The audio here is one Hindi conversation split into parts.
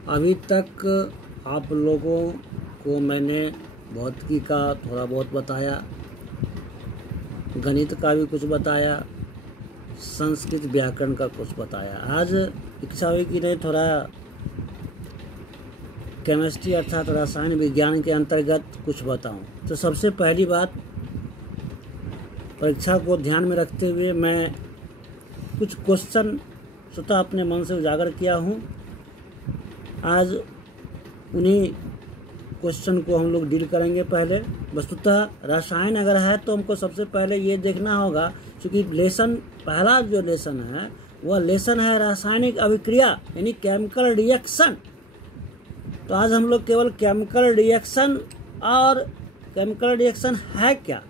अभी तक आप लोगों को मैंने भौतिकी का थोड़ा बहुत बताया, गणित का भी कुछ बताया, संस्कृत व्याकरण का कुछ बताया। आज इच्छा हुई कि नहीं थोड़ा केमिस्ट्री अर्थात रसायन विज्ञान के अंतर्गत कुछ बताऊं। तो सबसे पहली बात, परीक्षा को ध्यान में रखते हुए मैं कुछ क्वेश्चन स्वतः अपने मन से उजागर किया हूं। आज उन्हीं क्वेश्चन को हम लोग डील करेंगे। पहले वस्तुतः रसायन अगर है तो हमको सबसे पहले ये देखना होगा, क्योंकि लेसन पहला जो लेसन है वह लेसन है रासायनिक अभिक्रिया यानी केमिकल रिएक्शन। तो आज हम लोग केवल केमिकल रिएक्शन और केमिकल रिएक्शन है क्या,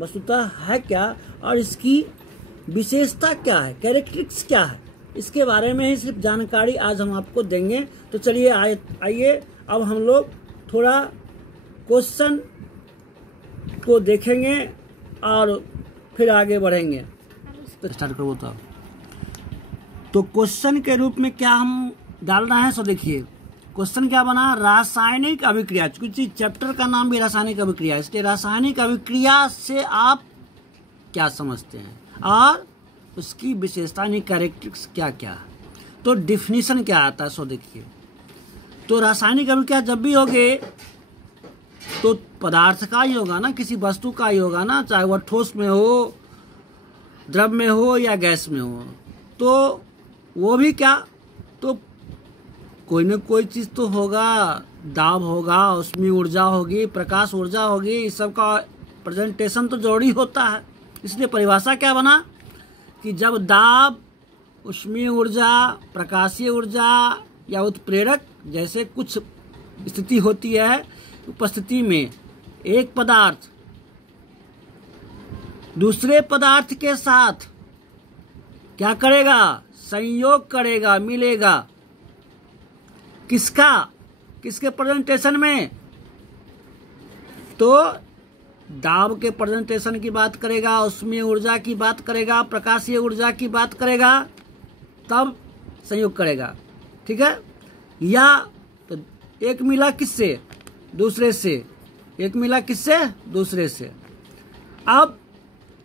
वस्तुतः है क्या, और इसकी विशेषता क्या है, कैरेक्टरिस्टिक्स क्या है, इसके बारे में ही सिर्फ जानकारी आज हम आपको देंगे। तो चलिए आइए अब हम लोग थोड़ा क्वेश्चन को देखेंगे और फिर आगे बढ़ेंगे। तो स्टार्ट करो। तो क्वेश्चन के रूप में क्या हम डालना है, सो देखिए क्वेश्चन क्या बना, रासायनिक अभिक्रिया। क्योंकि चैप्टर का नाम भी रासायनिक अभिक्रिया, इसलिए रासायनिक अभिक्रिया से आप क्या समझते हैं और उसकी विशेषता यानी कैरेक्टरिस्टिक्स क्या क्या है। तो डिफिनीशन क्या आता है, सो देखिए। तो रासायनिक अभिक्रिया जब भी होगे तो पदार्थ का ही होगा ना, किसी वस्तु का ही होगा ना, चाहे वह ठोस में हो, द्रव में हो या गैस में हो। तो वो भी क्या, तो कोई न कोई चीज तो होगा, दाब होगा, उसमें ऊर्जा होगी, प्रकाश ऊर्जा होगी, इस सब का प्रेजेंटेशन तो जरूरी होता है। इसलिए परिभाषा क्या बना कि जब दाब, ऊष्मीय ऊर्जा, प्रकाशीय ऊर्जा या उत्प्रेरक जैसे कुछ स्थिति होती है, उपस्थिति में एक पदार्थ दूसरे पदार्थ के साथ क्या करेगा, संयोग करेगा, मिलेगा। किसका, किसके प्रेजेंटेशन में, तो दाब के प्रेजेंटेशन की बात करेगा, उसमें ऊर्जा की बात करेगा, प्रकाशीय ऊर्जा की बात करेगा, तब संयोग करेगा। ठीक है। या तो एक मिला किससे, दूसरे से, एक मिला किससे, दूसरे से। अब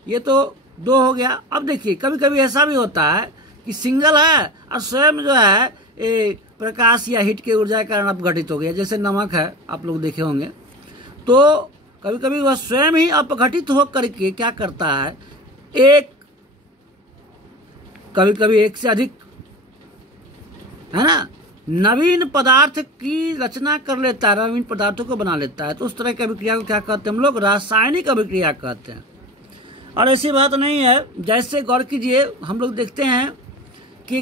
ये तो दो हो गया। अब देखिए कभी कभी ऐसा भी होता है कि सिंगल है और स्वयं जो है प्रकाश या हीट की ऊर्जा के कारण अपघटित हो गया। जैसे नमक है, आप लोग देखे होंगे। तो कभी कभी वह स्वयं ही अपघटित हो करके क्या करता है, एक कभी कभी एक से अधिक है ना नवीन पदार्थ की रचना कर लेता है, नवीन पदार्थों को बना लेता है। तो उस तरह की अभिक्रिया को क्या कहते हैं हम लोग, रासायनिक अभिक्रिया कहते हैं। और ऐसी बात नहीं है, जैसे गौर कीजिए हम लोग देखते हैं कि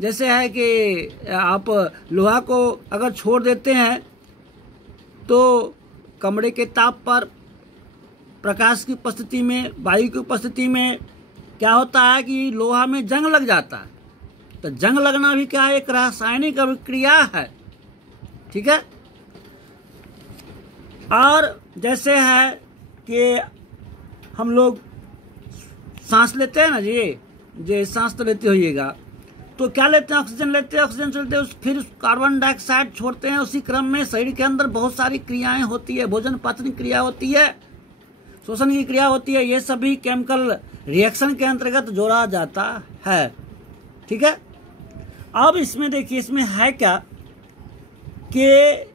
जैसे है कि आप लोहा को अगर छोड़ देते हैं तो कमरे के ताप पर प्रकाश की उपस्थिति में, वायु की उपस्थिति में क्या होता है कि लोहा में जंग लग जाता है। तो जंग लगना भी क्या है, एक रासायनिक अभिक्रिया है। ठीक है। और जैसे है कि हम लोग सांस लेते हैं ना जी सांस तो लेते होइएगा, तो क्या लेते हैं, ऑक्सीजन लेते हैं, ऑक्सीजन चलते हैं, फिर कार्बन डाइऑक्साइड छोड़ते हैं। उसी क्रम में शरीर के अंदर बहुत सारी क्रियाएं होती है, भोजन पाचन क्रिया होती है, श्वसन की क्रिया होती है। ये सभी केमिकल रिएक्शन के अंतर्गत जोड़ा जाता है। ठीक है। अब इसमें देखिए, इसमें है क्या कि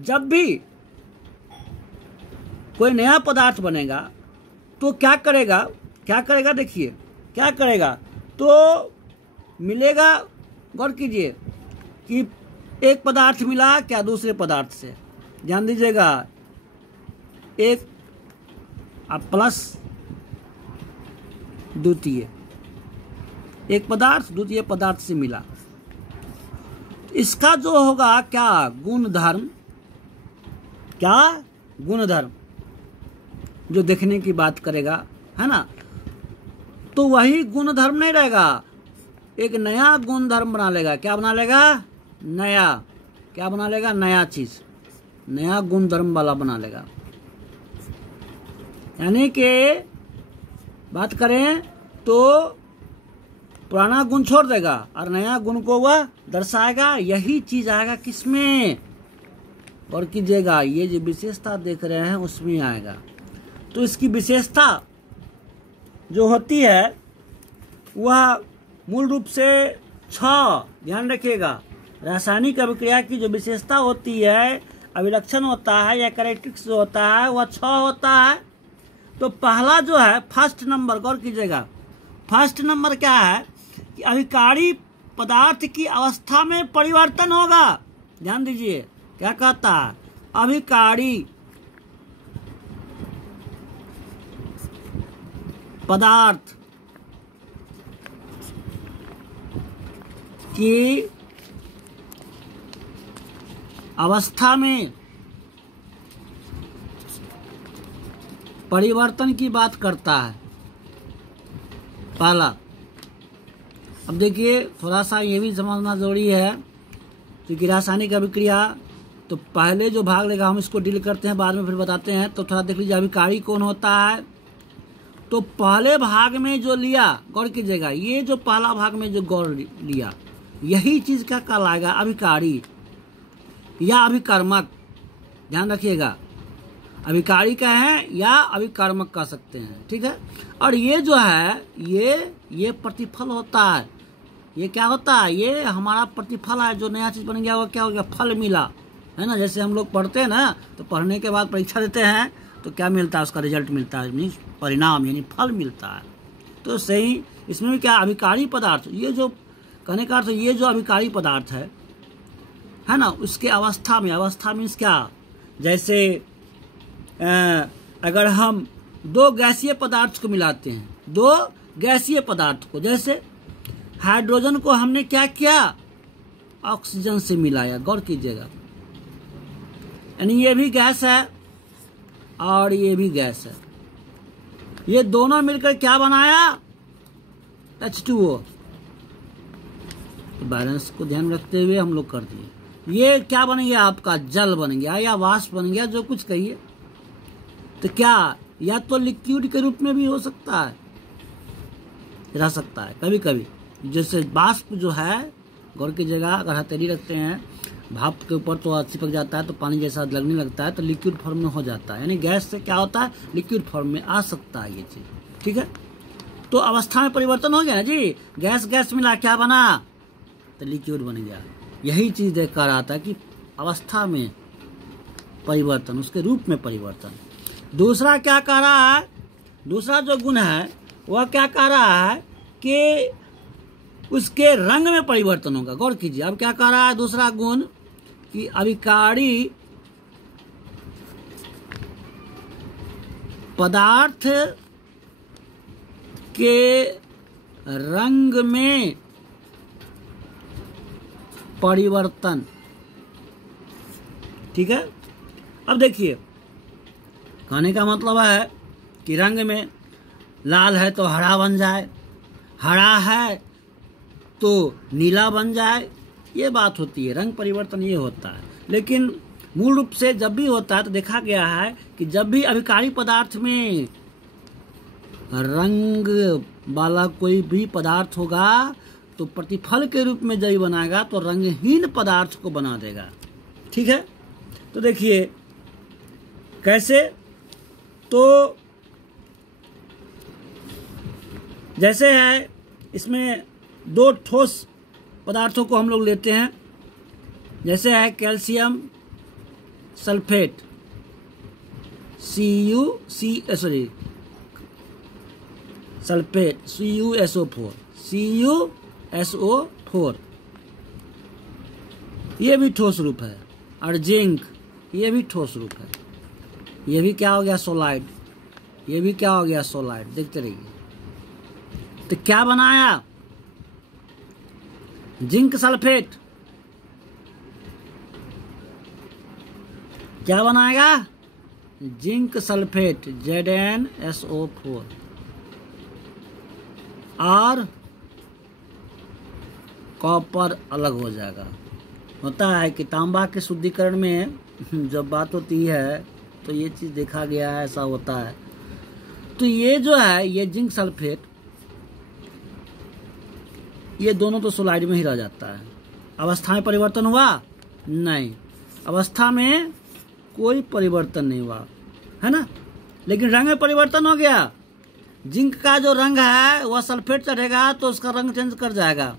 जब भी कोई नया पदार्थ बनेगा तो क्या करेगा, देखिए क्या करेगा, तो मिलेगा। गौर कीजिए कि एक पदार्थ मिला क्या दूसरे पदार्थ से, ध्यान दीजिएगा, एक प्लस द्वितीय, एक पदार्थ द्वितीय पदार्थ से मिला। इसका जो होगा क्या गुणधर्म, क्या गुणधर्म जो देखने की बात करेगा, है ना, तो वही गुणधर्म नहीं रहेगा, एक नया गुणधर्म बना लेगा। क्या बना लेगा, नया, क्या बना लेगा, नया चीज, नया गुणधर्म वाला बना लेगा। यानी कि बात करें तो पुराना गुण छोड़ देगा और नया गुण को वह दर्शाएगा, यही चीज आएगा किसमें, और कीजिएगा ये जो विशेषता देख रहे हैं उसमें आएगा। तो इसकी विशेषता जो होती है वह मूल रूप से 6, ध्यान रखिएगा, रासायनिक अभिक्रिया की जो विशेषता होती है, अभिलक्षण होता है या कैरेक्टरिस्टिक्स जो होता है वह 6 होता है। तो पहला जो है फर्स्ट नंबर, गौर कीजिएगा, फर्स्ट नंबर क्या है कि अभिकारी पदार्थ की अवस्था में परिवर्तन होगा। ध्यान दीजिए क्या कहता है, अभिकारी पदार्थ की अवस्था में परिवर्तन की बात करता है पहला। अब देखिए थोड़ा सा ये भी समझना जरूरी है क्योंकि रासायनिक अभिक्रिया तो पहले जो भाग लेगा हम इसको डील करते हैं, बाद में फिर बताते हैं। तो थोड़ा देख लीजिए अभिकारी कौन होता है। तो पहले भाग में जो लिया, गौर कीजिएगा, ये जो पहला भाग में जो गौर लिया यही चीज क्या कहलाएगा, अभिकारी या अभिकर्मक। ध्यान रखिएगा, अभिकारी का है या अभिकर्मक कह सकते हैं, ठीक है। और ये जो है ये प्रतिफल होता है। ये क्या होता है, ये हमारा प्रतिफल है, जो नया चीज बन गया वो क्या हो गया, फल मिला, है ना। जैसे हम लोग पढ़ते हैं ना, तो पढ़ने के बाद परीक्षा देते हैं तो क्या मिलता है, उसका रिजल्ट मिलता है, मीन्स परिणाम यानी फल मिलता है। तो सही इसमें भी क्या, अभिकारी पदार्थ, ये जो कहने का अर्थ ये जो अभिकारी पदार्थ है ना, उसके अवस्था मीन्स क्या, जैसे अगर हम 2 गैसीय पदार्थ को मिलाते हैं, 2 गैसीय पदार्थ को, जैसे हाइड्रोजन को हमने क्या किया, ऑक्सीजन से मिलाया, गौर कीजिएगा, यानी ये भी गैस है और ये भी गैस है, ये दोनों मिलकर क्या बनाया, H2O। बैलेंस को ध्यान रखते हुए हम लोग कर दिए। ये क्या बन गया आपका, जल बन गया या वाष्प बन गया, जो कुछ कहिए। तो क्या या तो लिक्विड के रूप में भी हो सकता है, रह सकता है कभी कभी, जैसे वाष्प जो है, गौर की जगह अगर हथेली रखते हैं भाप के ऊपर तो चिपक जाता है, तो पानी जैसा लगने लगता है, तो लिक्विड फॉर्म में हो जाता है, यानी गैस से क्या होता है, लिक्विड फॉर्म में आ सकता है ये चीज, ठीक है। तो अवस्था में परिवर्तन हो गया जी, गैस मिला क्या बना, तो लिक्विड बन गया। यही चीज देख कर आता है कि अवस्था में परिवर्तन, उसके रूप में परिवर्तन। दूसरा क्या कह रहा है, दूसरा जो गुण है वह क्या कह रहा है कि उसके रंग में परिवर्तन होगा। गौर कीजिए, अब क्या कह रहा है दूसरा गुण कि अभिकारी पदार्थ के रंग में परिवर्तन, ठीक है। अब देखिए कहने का मतलब है कि रंग में लाल है तो हरा बन जाए, हरा है तो नीला बन जाए, ये बात होती है, रंग परिवर्तन ये होता है। लेकिन मूल रूप से जब भी होता है तो देखा गया है कि जब भी अभिकारी पदार्थ में रंग वाला कोई भी पदार्थ होगा तो प्रतिफल के रूप में जब बनाएगा तो रंगहीन पदार्थ को बना देगा, ठीक है। तो देखिए कैसे, तो जैसे है इसमें 2 ठोस पदार्थों को हम लोग लेते हैं, जैसे है कैल्शियम सल्फेट सल्फेट CuSO4 ये भी ठोस रूप है, और जिंक ये भी ठोस रूप है, ये भी क्या हो गया सोलाइड, ये भी क्या हो गया सोलाइड। देखते रहिए, तो क्या बनाया, जिंक सल्फेट, क्या बनाएगा, जिंक सल्फेट ZnSO4, और कॉपर अलग हो जाएगा। होता है कि तांबा के शुद्धिकरण में जब बात होती है तो ये चीज देखा गया है, ऐसा होता है। तो ये जो है ये जिंक सल्फेट, ये दोनों तो सोलाइड में ही रह जाता है, अवस्था में परिवर्तन हुआ? नहीं, अवस्था में कोई परिवर्तन नहीं हुआ, है ना। लेकिन रंग में परिवर्तन हो गया। जिंक का जो रंग है वह सल्फेट चढ़ेगा तो उसका रंग चेंज कर जाएगा।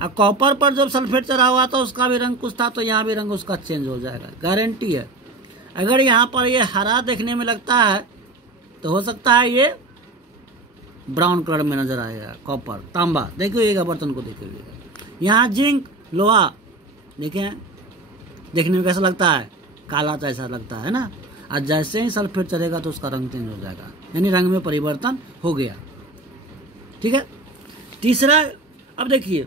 और कॉपर पर जब सल्फेट चढ़ा हुआ तो उसका भी रंग कुछ था, तो यहाँ भी रंग उसका चेंज हो जाएगा, गारंटी है। अगर यहाँ पर ये हरा देखने में लगता है तो हो सकता है ये ब्राउन कलर में नजर आएगा। कॉपर, तांबा, देखिएगा बर्तन को, देखिएगा। यहाँ जिंक, लोहा, देखें देखने में कैसा लगता है? काला जैसा लगता है ना। और जैसे ही सल्फेट चढ़ेगा तो उसका रंग चेंज हो जाएगा, यानी रंग में परिवर्तन हो गया। ठीक है। तीसरा, अब देखिए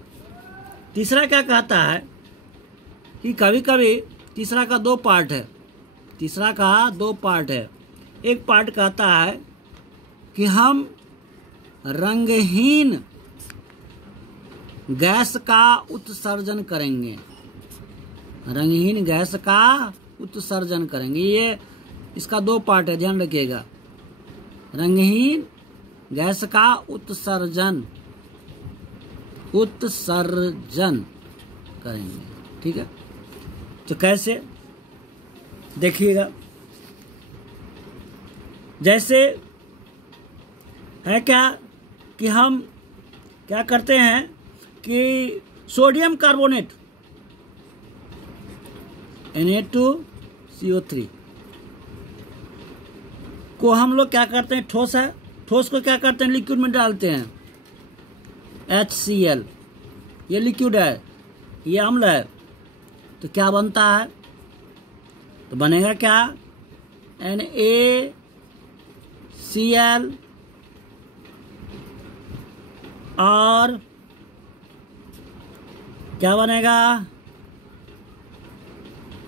तीसरा क्या कहता है कि कभी कभी तीसरा का दो पार्ट है। तीसरा का दो पार्ट है। एक पार्ट कहता है कि हम रंगहीन गैस का उत्सर्जन करेंगे। रंगहीन गैस का उत्सर्जन करेंगे। ये इसका दो पार्ट है, ध्यान रखिएगा। रंगहीन गैस का उत्सर्जन करेंगे। ठीक है, तो कैसे देखिएगा। जैसे है क्या कि हम क्या करते हैं कि सोडियम कार्बोनेट Na2CO3 को हम लोग क्या करते हैं, ठोस है, ठोस को क्या करते हैं, लिक्विड में डालते हैं, HCl, ये लिक्विड है, ये अम्ल है, तो क्या बनता है, तो बनेगा क्या, NaCl और क्या बनेगा,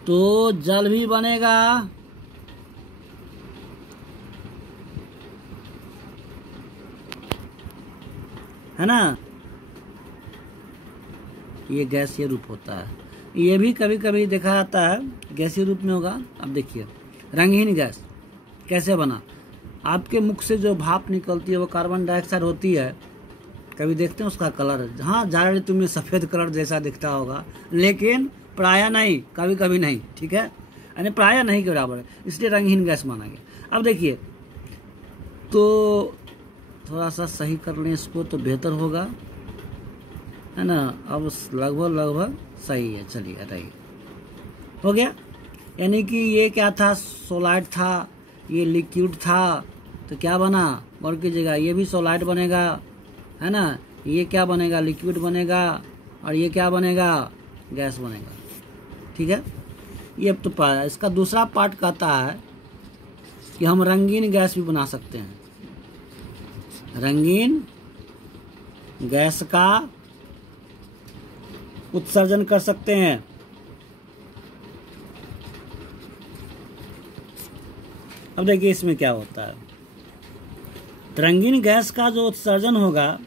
तो जल भी बनेगा, है ना। ये गैसीय रूप होता है। ये भी कभी कभी देखा जाता है गैसीय रूप में होगा। अब देखिए रंगहीन गैस कैसे बना। आपके मुख से जो भाप निकलती है वो कार्बन डाइऑक्साइड होती है। कभी देखते हैं उसका कलर, हाँ जाड़ ऋतु में सफ़ेद कलर जैसा दिखता होगा, लेकिन प्रायः नहीं, कभी कभी नहीं। ठीक है, यानी प्रायः नहीं के बराबर है, इसलिए रंगहीन गैस माना गया। अब देखिए तो थोड़ा सा सही कर लें इसको तो बेहतर होगा, है ना। अब लगभग सही है, चलिए हटाइए, हो गया। यानी कि ये क्या था, सोलाइड था, ये लिक्विड था, तो क्या बना, गौर कीजिएगा, ये भी सोलाइड बनेगा, है ना। ये क्या बनेगा, लिक्विड बनेगा, और ये क्या बनेगा, गैस बनेगा। ठीक है, ये अब तो पाया। इसका दूसरा पार्ट कहता है कि हम रंगीन गैस भी बना सकते हैं। रंगीन गैस का उत्सर्जन कर सकते हैं। अब देखिए इसमें क्या होता है। रंगीन गैस का जो उत्सर्जन होगा,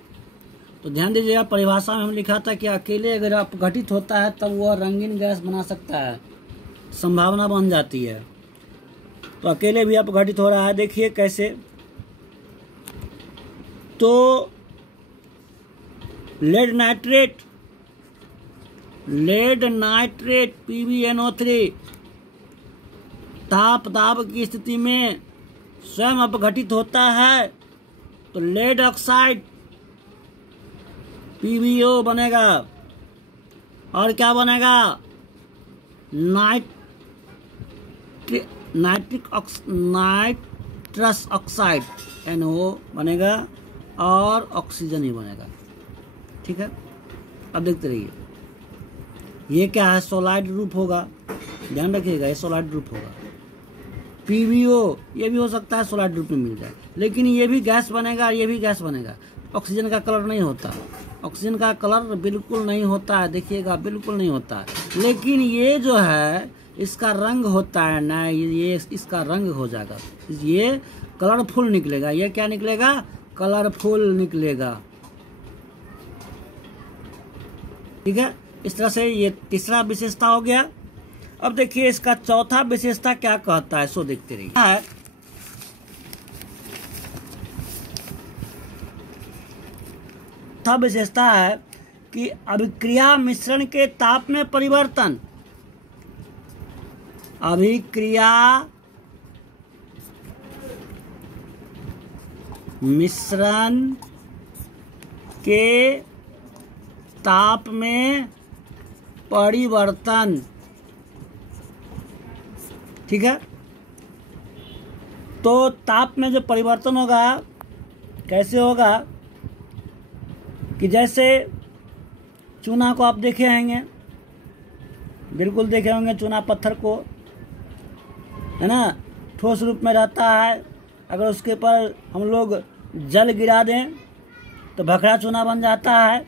तो ध्यान दीजिएगा परिभाषा में हम लिखा था कि अकेले अगर अपघटित होता है तब वह रंगीन गैस बना सकता है, संभावना बन जाती है। तो अकेले भी अपघटित हो रहा है, देखिए कैसे। तो लेड नाइट्रेट PbNO3 ताप दाब की स्थिति में स्वयं अपघटित होता है, तो लेड ऑक्साइड PbO बनेगा। और क्या बनेगा, नाइट्रस ऑक्साइड NO बनेगा, और ऑक्सीजन ही बनेगा। ठीक है, अब देखते रहिए। ये क्या है, सोलाइड रूप होगा, ध्यान रखिएगा, ये सोलाइड रूप होगा। PbO ये भी हो सकता है सोलाइड रूप में मिल जाए, लेकिन ये भी गैस बनेगा और ये भी गैस बनेगा। ऑक्सीजन का कलर नहीं होता, ऑक्सीजन का कलर बिल्कुल नहीं होता है, देखिएगा बिल्कुल नहीं होता है। लेकिन ये जो है इसका रंग होता है ना, ये इसका रंग हो जाएगा, ये कलरफुल निकलेगा। ये क्या निकलेगा, कलरफुल निकलेगा। ठीक है, इस तरह से ये तीसरा विशेषता हो गया। अब देखिए इसका चौथा विशेषता क्या कहता है, सो देखते रहिए। चौथा विशेषता है कि अभिक्रिया मिश्रण के ताप में परिवर्तन, अभिक्रिया मिश्रण के ताप में परिवर्तन। ठीक है, तो ताप में जो परिवर्तन होगा कैसे होगा कि जैसे चूना को आप देखे होंगे, बिल्कुल देखे होंगे चूना पत्थर को, है ना, ठोस रूप में रहता है। अगर उसके ऊपर हम लोग जल गिरा दें तो भखड़ा चूना बन जाता है।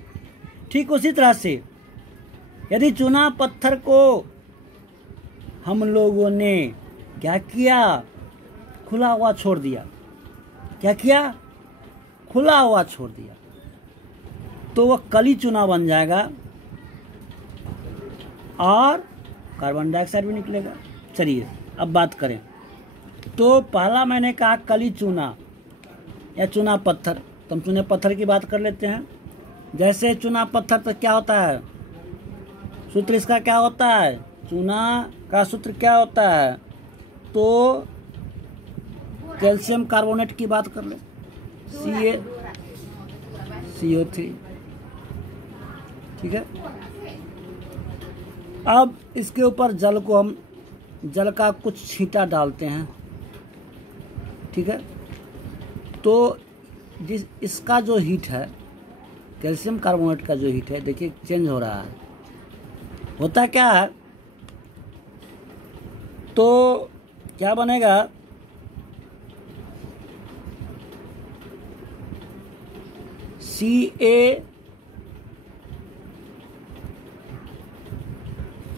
ठीक उसी तरह से यदि चूना पत्थर को हम लोगों ने क्या किया, खुला हुआ छोड़ दिया, क्या किया, खुला हुआ छोड़ दिया, तो वह कली चूना बन जाएगा और कार्बन डाइऑक्साइड भी निकलेगा। चलिए अब बात करें। तो पहला मैंने कहा कली चूना या चूना पत्थर, तो हम चूने पत्थर की बात कर लेते हैं। जैसे चूना पत्थर तो क्या होता है, सूत्र इसका क्या होता है, चूना का सूत्र क्या होता है, तो कैल्शियम कार्बोनेट की बात कर ले, CO3। ठीक है, अब इसके ऊपर जल को हम जल का कुछ छींटा डालते हैं। ठीक है, तो जिस इसका जो हीट है, कैल्शियम कार्बोनेट का जो हीट है, देखिए चेंज हो रहा है। होता क्या है, तो क्या बनेगा, Ca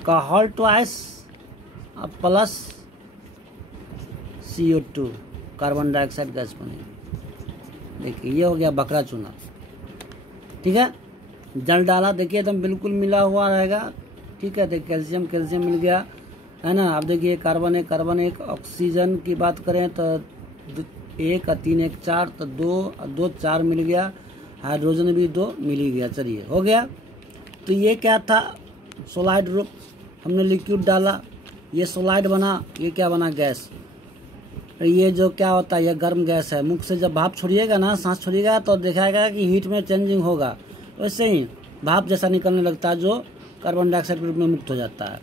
का whole twice plus CO2 carbon dioxide gas बनेगी। देखिए ये हो गया बकरा चूना। ठीक है, जल डाला, देखिए एकदम बिल्कुल मिला हुआ रहेगा। ठीक है, देखिए कैल्शियम कैल्शियम मिल गया, है ना। अब देखिए कार्बन एक ऑक्सीजन की बात करें तो 1 3 1 4, तो 2 4 मिल गया, हाइड्रोजन भी 2 मिल ही गया। चलिए हो गया। तो ये क्या था, सोलाइड रूप, हमने लिक्विड डाला, ये सोलाइड बना, ये क्या बना, गैस। ये जो क्या होता है, ये गर्म गैस है। मुख से जब भाप छोड़िएगा ना, सांस छोड़िएगा, तो दिखाएगा कि हीट में चेंजिंग होगा। वैसे ही भाप जैसा निकलने लगता है, जो कार्बन डाइऑक्साइड के रूप में मुक्त हो जाता है।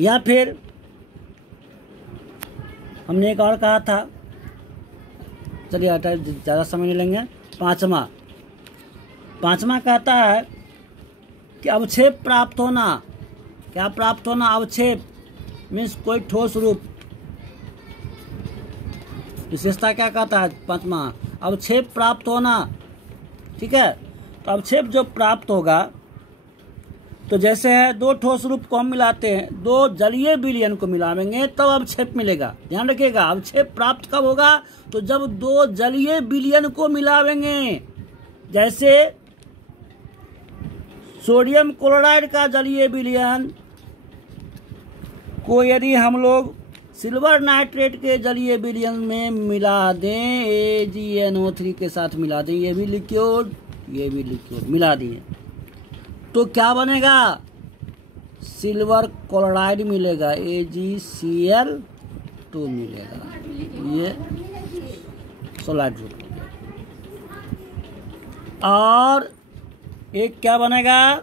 या फिर हमने एक और कहा था, चलिए हटा, ज़्यादा समय नहीं लेंगे। पांचवा कहता है कि अवक्षेप प्राप्त होना। क्या प्राप्त होना, अवक्षेप मीन्स कोई ठोस रूप। विशेषता क्या कहता है, पांचवा, अवक्षेप प्राप्त होना। ठीक है, तो अवक्षेप जो प्राप्त होगा, तो जैसे है 2 ठोस रूप को हम मिलाते हैं, 2 जलीय विलयन को मिलाएंगे तब अवक्षेप मिलेगा। ध्यान रखिएगा, अवक्षेप प्राप्त कब होगा, तो जब 2 जलीय विलयन को मिलाएंगे। जैसे सोडियम क्लोराइड का जलीय विलयन को यदि हम लोग सिल्वर नाइट्रेट के जलीय विलयन में मिला दें, AgNO3 के साथ मिला दें, ये भी लिक्विड मिला दिए, तो क्या बनेगा, सिल्वर क्लोराइड मिलेगा, AgCl2 मिलेगा। ये सोलाइड रूप हो गया। और एक क्या बनेगा,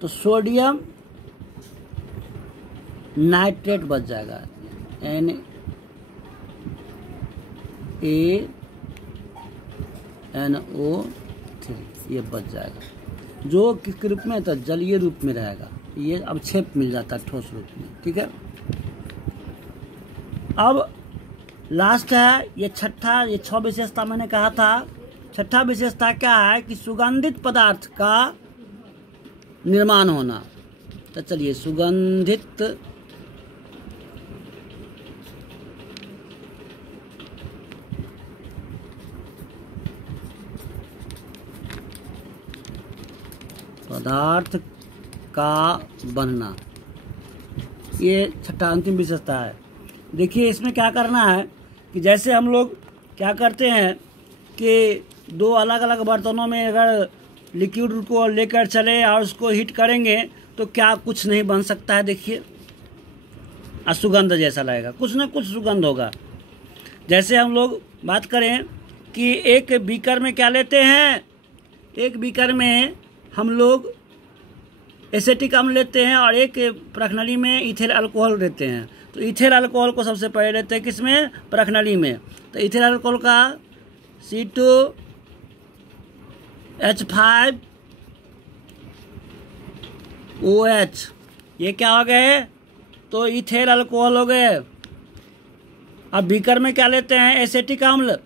तो सोडियम नाइट्रेट बच जाएगा, NaNO3, ये बच जाएगा, जो किस रूप में, तो जलीय रूप में रहेगा। ये अवक्षेप मिल जाता है ठोस रूप में। ठीक है, अब लास्ट है ये छठा, ये 6 विशेषता मैंने कहा था। छठा विशेषता क्या है कि सुगंधित पदार्थ का निर्माण होना। तो चलिए, सुगंधित पदार्थ का बनना, ये छठा अंतिम विशेषता है। देखिए इसमें क्या करना है कि जैसे हम लोग क्या करते हैं कि 2 अलग अलग बर्तनों में अगर लिक्विड को लेकर चले और उसको हीट करेंगे तो क्या कुछ नहीं बन सकता है। देखिए सुगंध जैसा लगेगा, कुछ ना कुछ सुगंध होगा। जैसे हम लोग बात करें कि एक बीकर में क्या लेते हैं, एक बीकर में हम लोग एसेटिक अम्ल लेते हैं और एक प्रखनली में इथेल अल्कोहल लेते हैं। तो इथेल अल्कोहल को सबसे पहले लेते हैं किसमें, प्रखनली में। तो इथेल अल्कोहल का C2H5OH ये क्या हो गए, तो इथेल अल्कोहल हो गए। अब बीकर में क्या लेते हैं, एसेटिक अम्ल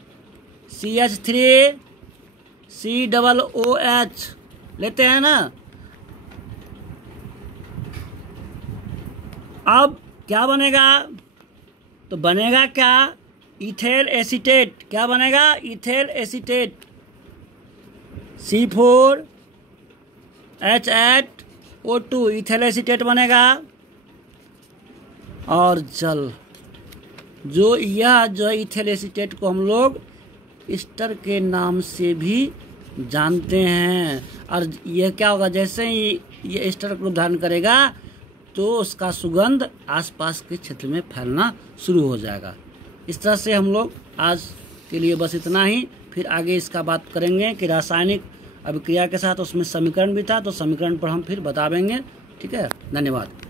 CH3COOH लेते हैं ना। अब क्या बनेगा, तो बनेगा क्या, इथेल एसीटेट। क्या बनेगा, ethyl acetate C4H8O2 ethyl acetate बनेगा। और जल, जो इथेल एसीटेट को हम लोग ईस्टर के नाम से भी जानते हैं। और यह क्या होगा, जैसे ही ये ईस्टर को धारण करेगा तो उसका सुगंध आसपास के क्षेत्र में फैलना शुरू हो जाएगा। इस तरह से हम लोग आज के लिए बस इतना ही, फिर आगे इसका बात करेंगे कि रासायनिक अभिक्रिया के साथ उसमें समीकरण भी था, तो समीकरण पर हम फिर बतावेंगे। ठीक है, धन्यवाद।